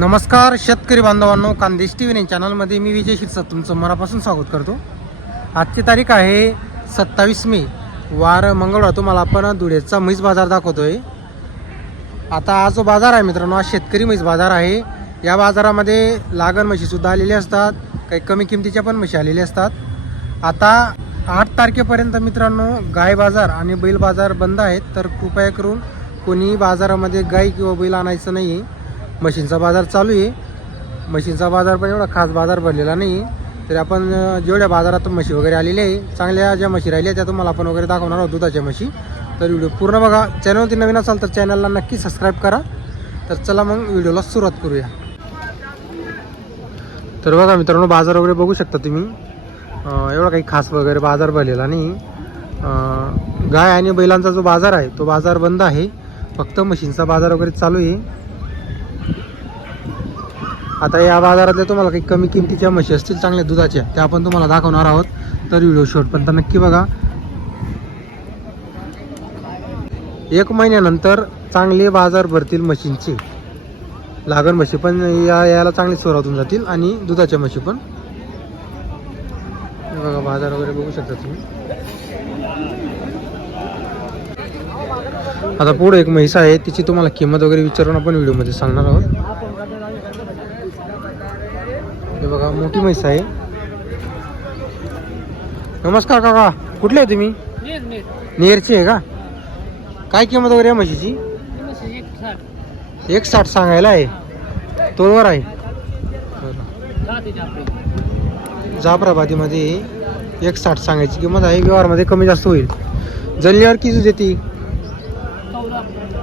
नमस्कार शेतकरी बांधवांनो कांदेश टी व्ही चॅनलमध्ये मी विजय शिरसाट तुमचं मनापासून स्वागत करतो. आजची तारीख आहे सत्तावीस मे. वार मंगळवार. तुम्हाला आपण धुळेचा म्हैस बाजार दाखवतोय. आता हा जो बाजार आहे मित्रांनो हा शेतकरी म्हैस बाजार आहे. या बाजारामध्ये लागण म्हशीसुद्धा आलेल्या असतात. काही कमी किमतीच्या पण म्हशी आलेल्या असतात. आता आठ तारखेपर्यंत मित्रांनो गाय बाजार आणि बैल बाजार बंद आहेत. तर कृपया करून कोणी बाजारामध्ये गाय किंवा बैल आणायचं नाही आहे मशीनचा बाजार चालू आहे. मशीनचा बाजार पण एवढा खास बाजार भरलेला नाही. तरी आपण जेवढ्या बाजारात म्हशी वगैरे आलेली आहे चांगल्या ज्या म्हशी राहिल्या त्या तुम्हाला आपण वगैरे दाखवणार आहोत दुधाच्या म्हशी. तर व्हिडिओ पूर्ण बघा. चॅनलवरती नवीन असाल तर चॅनलला नक्की सबस्क्राईब करा. तर चला मग व्हिडिओला सुरुवात करूया. तर बघा मित्रांनो बाजार वगैरे बघू शकता तुम्ही. एवढा काही खास वगैरे बाजार भरलेला नाही. गाय आणि बैलांचा जो बाजार आहे तो बाजार बंद आहे. फक्त म्हशींचा बाजार वगैरे चालू आहे. आता या बाजारातल्या तुम्हाला काही कमी किमतीच्या म्हशी असतील चांगल्या दुधाच्या त्या आपण तुम्हाला दाखवणार आहोत. तर व्हिडिओ शॉर्टपर्यंत नक्की बघा. एक महिन्यानंतर चांगले बाजार भरतील म्हशींचे. लागण म्हशी पण या याला चांगली सुरुवात होऊन जातील आणि दुधाच्या म्हशी पण. बघा बाजार वगैरे बघू शकता तुम्ही. आता पुढे एक म्हैस आहे तिची तुम्हाला किंमत वगैरे विचारून आपण व्हिडिओमध्ये सांगणार आहोत. हे बघा मोठी म्हैस आहे. नमस्कार काका कुठले आहे तुम्ही? नेरची आहे का? काय किंमत वगैरे आहे म्हशीची? एक साठ सांगायला आहे. तोलवर आहे. जाफराबादीमध्ये एक साठ सांगायची किंमत आहे. व्यवहारमध्ये कमी जास्त होईल. जल्ल्यावर किती देते?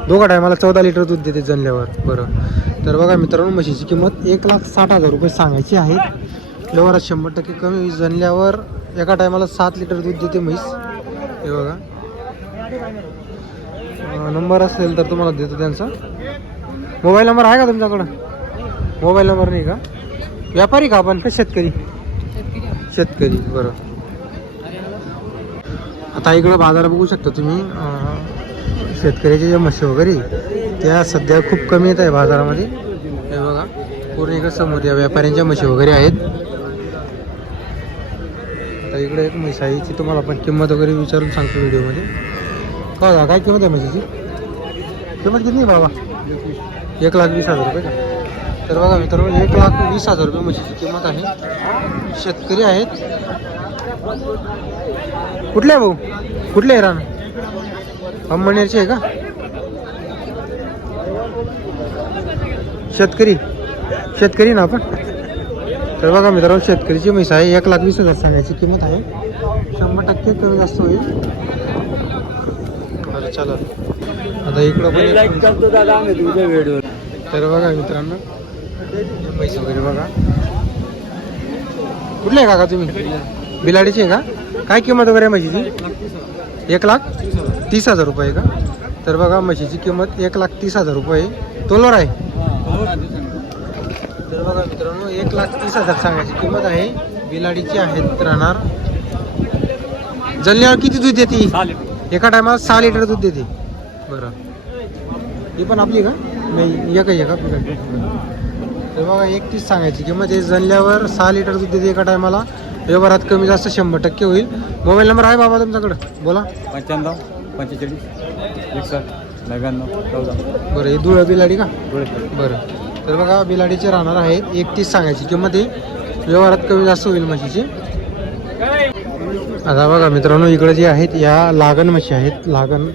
दोघा टायमाला चौदा लिटर दूध देते जणल्यावर बरं. तर बघा मित्रांनो म्हशीची किंमत एक लाख साठ हजार रुपये सांगायची आहे. व्यवहारात शंभर टक्के कमी होईल. जणल्यावर एका टायमाला सात लिटर दूध देते म्हैस. हे बघा. नंबर असेल तर तुम्हाला देतो त्यांचा. मोबाईल नंबर आहे का तुमच्याकडं? मोबाईल नंबर नाही का? व्यापारी का आपण? का शेतकरी? शेतकरी. बरं. आता इकडं बाजार बघू शकता तुम्ही. शेतकऱ्याच्या ज्या म्हशी वगैरे त्या सध्या खूप कमी येत आहे बाजारामध्ये. हे बघा पूर्ण इकडं समोर या व्यापाऱ्यांच्या म्हशी वगैरे आहेत. तर इकडे एक म्हैस आहे ती तुम्हाला आपण किंमत वगैरे विचारून सांगतो व्हिडिओमध्ये. का काय किंमत आहे म्हशीची? किंमत किती आहे बाबा? एक लाख वीस हजार रुपये का? तर बघा मित्रांनो एक लाख वीस हजार रुपये म्हशीची किंमत आहे. शेतकरी आहेत. कुठले आहे भाऊ? कुठले आहे राणा अंबनेरचे आहे का? शेतकरी. शेतकरी ना आपण? तर बघा मित्रांनो शेतकरीची म्हैस आहे. एक लाख वीस हजार सांगायची किंमत आहे. शंभर टक्के कमी जास्त होईल. चला. आता इकडं पण तर बघा मित्रांनो म्हैस वगैरे बघा. कुठले आहे काका तुम्ही? बिलाडीची आहे का? काय किंमत वगैरे आहे म्हशीची? एक लाख? तीस हजार रुपये का? तर बघा म्हशीची किंमत एक लाख तीस हजार रुपये. तोलवर आहे. तर बघा मित्रांनो एक लाख तीस हजार सांगायची किंमत आहे. बिलाडीची आहेत राहणार. जल्ल्यावर किती दूध देते? एका टायमाला सहा लिटर दूध देते. बरं. ही पण आपली का? नाही एक आहे का? बिलाडी तर बघा एक तीस सांगायची किंमत आहे. जणल्यावर सहा लिटर दूध देते एका टायमाला व्यवहारात कमी जास्त शंभर टक्के होईल. मोबाईल नंबर आहे बाबा तुमच्याकडं? बोला. पंच्याण्णव. पंचेचाळीस एकसष्ट नव्याण्णव चौदा. बरं ही धुळं बिलाडी का? बरं. तर बघा बिलाडीचे राहणार आहेत एक तीस सांगायची किंमत आहे. व्यवहारात कमी जास्त होईल म्हशीची. आता बघा मित्रांनो इकडे जे आहेत या लागण म्हशी आहेत. लागण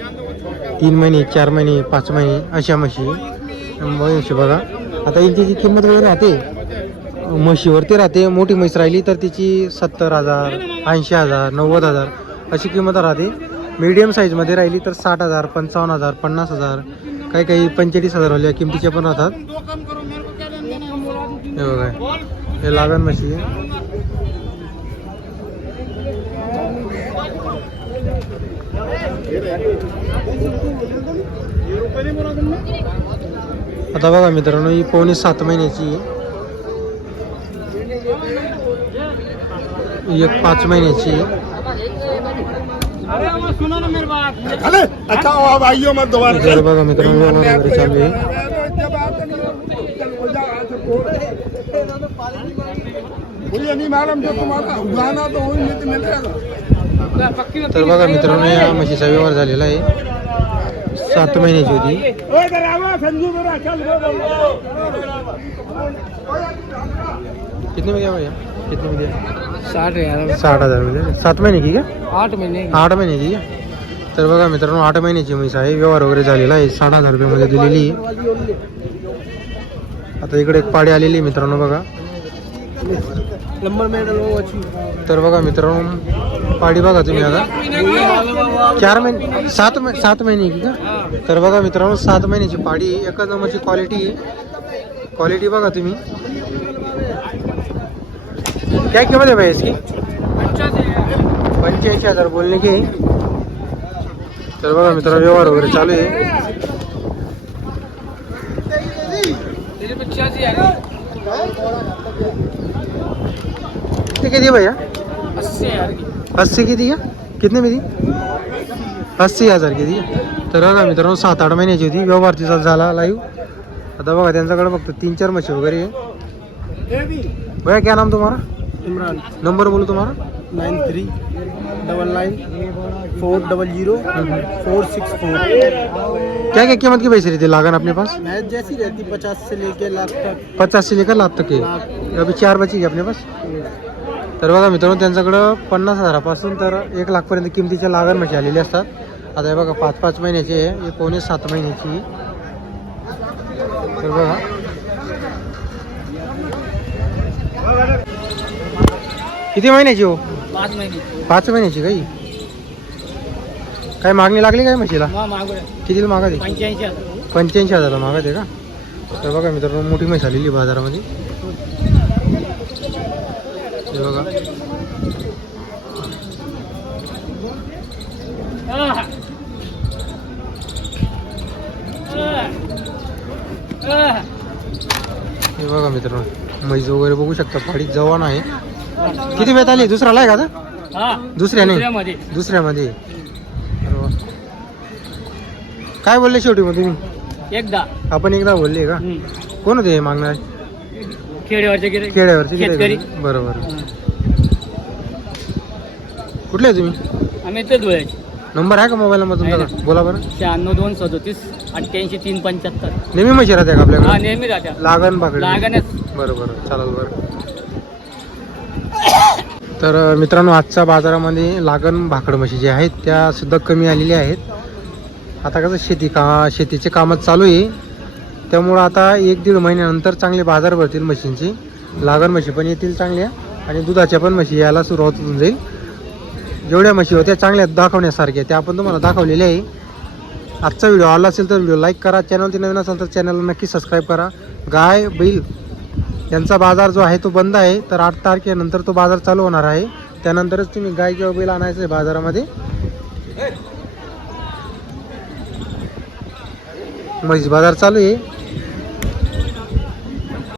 तीन महिने चार महिने पाच महिने अशा म्हशी. म्हशी बघा. आता यांची जी किंमत वगैरे राहते म्हशीवरती राहते मोठी म्हैस राहिली तर तिची सत्तर हजार ऐंशी हजार नव्वद हजार अशी किंमत राहते. मीडियम साईजमध्ये राहिली तर साठ हजार पंचावन्न हजार पन्नास हजार काही काही पंचेचाळीस हजार वाल्या किमतीच्या पण राहतात. हे बघा हे लागण म्हशी आता बघा मित्रांनो ही पावणे सात महिन्याची आहे. एक पाच महिन्याची आहे. अच्छा आइयो मत दोबारा बघा मित्रांनो वगैरे चालू आहे जब आते नहीं हो, चल, हो जा, आज मुझे नहीं मालूम जो तुम्हारा उगाना तो वही नहीं तो मिलेगा तर बघा मित्रांनो या म्हशीचा व्यवहार झालेला आहे सात महिन्याची होती कितने में गया भैया कितने में साठ हजार साठ हजारमध्ये सात महिने की का आठ महीने आठ महिन्याची का तर बघा मित्रांनो आठ महिन्याची म्हैस आहे. व्यवहार वगैरे झालेला आहे. साठ हजार रुपयामध्ये दिलेली आहे. आता इकडे एक पाडी आलेली आहे मित्रांनो बघा. तर बघा मित्रांनो पाडी बघा तुम्ही आता. चार महिने सात महि- सात महिने की का तर बघा मित्रांनो सात महिन्याची पाडी आहे. एकच नंबरची क्वालिटी क्वालिटी बघा तुम्ही. क्या किंमत आहे भाई इसकी? पंच्याऐंशी हजार बोलणे की। तर बघा मित्रांनो व्यवहार वगैरे चालू आहे कितने की दी भैया? अस्सी की। दी का कितने में दी? अस्सी हजार की दी। तर बघा मित्रांनो सात आठ महिन्याची होती व्यवहार तिचा झाला लाईव्ह आता बघा त्यांच्याकडे फक्त तीन चार म्हशी वगैरे आहे। भैया क्या नाम तुम्हारा? इमरान। नंबर बोलो तुम्हारा nine three double nine four double zero four six four. क्या क्या कीमत की पैसे रहती है? लागन अपने पास? मैच जैसी रहती पचास से लेके लाख तक। पचास से लेकर लाख तक आहे अभी चार बची आहे अपने पास? तर बघा मित्रांनो त्यांच्याकडं पन्नास हजारापासून तर एक लाखपर्यंत किमतीच्या लागण म्हशी आलेले असतात. आता हे बघा पाच पाच महिन्याचे आहे. हे पावणे सात महिन्याची. तर बघा. किती महिन्याची हो? पाच महिने. पाच महिन्याची काही? काय मागणी लागली काय म्हशीला? कितीला मागा दे पंच्याऐंशी हजार. पंच्याऐंशी हजारला मागत आहे का? तर बघा मित्रांनो मोठी म्हैस आलेली आहे बाजारामध्ये. हे बघा. हे बघा मित्रांनो म्हैस वगैरे बघू शकता. फाडी जवान आहे. किती वेळ आली? दुसऱ्याला आहे का आता? हा. दुसऱ्या नाही. दुसऱ्यामध्ये. वा. काय बोलले शेवटी मग तुम्ही? एकदा. आपण एकदा बोलले का? कोण होते हे मागणार? शेतकरी. आहे? बरोबर कुठले आहे तुम्ही? आम्ही ते धुळ्याचे. नंबर आहे का मोबाईल नंबर तुमच्याकडे बोला बरं. शहाण्णव दोन सदोतीस अठ्ठ्याऐंशी तीन पंच्याहत्तर. नेहमी म्हशी राहते का हा आपल्याकडे नेहमी राहत्या लागण बाकड लागणच. बरं बरं चालेल बरं. तर मित्रांनो आजच्या बाजारामध्ये लागण भाकड म्हशी जे आहेत त्या सुद्धा कमी आलेल्या आहेत. आता कसं शेती का शेतीचे कामं चालू आहे. त्यामुळं आता एक दीड महिन्यानंतर चांगले बाजार भरतील म्हशींचे. लागण म्हशी पण येतील चांगल्या आणि दुधाच्या पण म्हशी यायला सुरुवात होऊन जाईल. जेवढ्या म्हशी होत्या चांगल्या दाखवण्यासारख्या त्या आपण तुम्हाला दाखवलेल्या आहे. आजचा व्हिडिओ आला असेल तर व्हिडिओ लाईक करा. चॅनलची नवीन असेल तर चॅनलला नक्की सबस्क्राईब करा. गाय बैल यांचा बाजार जो आहे तो बंद आहे. तर आठ तारखेनंतर तो बाजार चालू होणार आहे. त्यानंतरच तुम्ही गाय किंवा बैल आणायचं आहे बाजारामध्ये. म्हैस बाजार चालू आहे.